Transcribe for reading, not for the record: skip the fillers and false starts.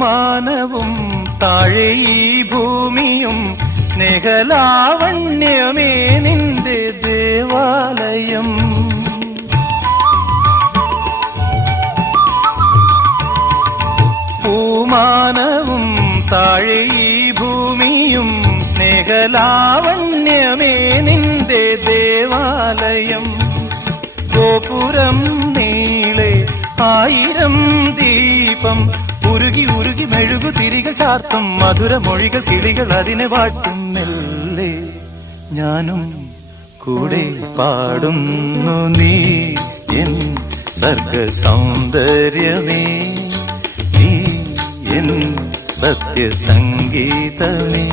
പൂമാനവും താഴെ ഈ ഭൂമിയും സ്നേഹലാവണ്യമേ നിന്റെ ദേവാലയം. പൂമാനവും താഴെ ഈ ഭൂമിയും സ്നേഹലാവണ്യമേ നിന്റെ ദേവാലയം. ഗോപുരം നീളെ 1000 ദീപം ഉരുകി ഉരുകി മെഴുകു തിരികൾ ചാർത്തും മധുരമൊഴികൾ കിളികൾ അതിനെ വാട്ടുന്നില്ലേ. ഞാനും കൂടെ പാടുന്നു നീ എൻ സർഗ സൗന്ദര്യമേ, നീ എൻ സത്യസംഗീതമേ.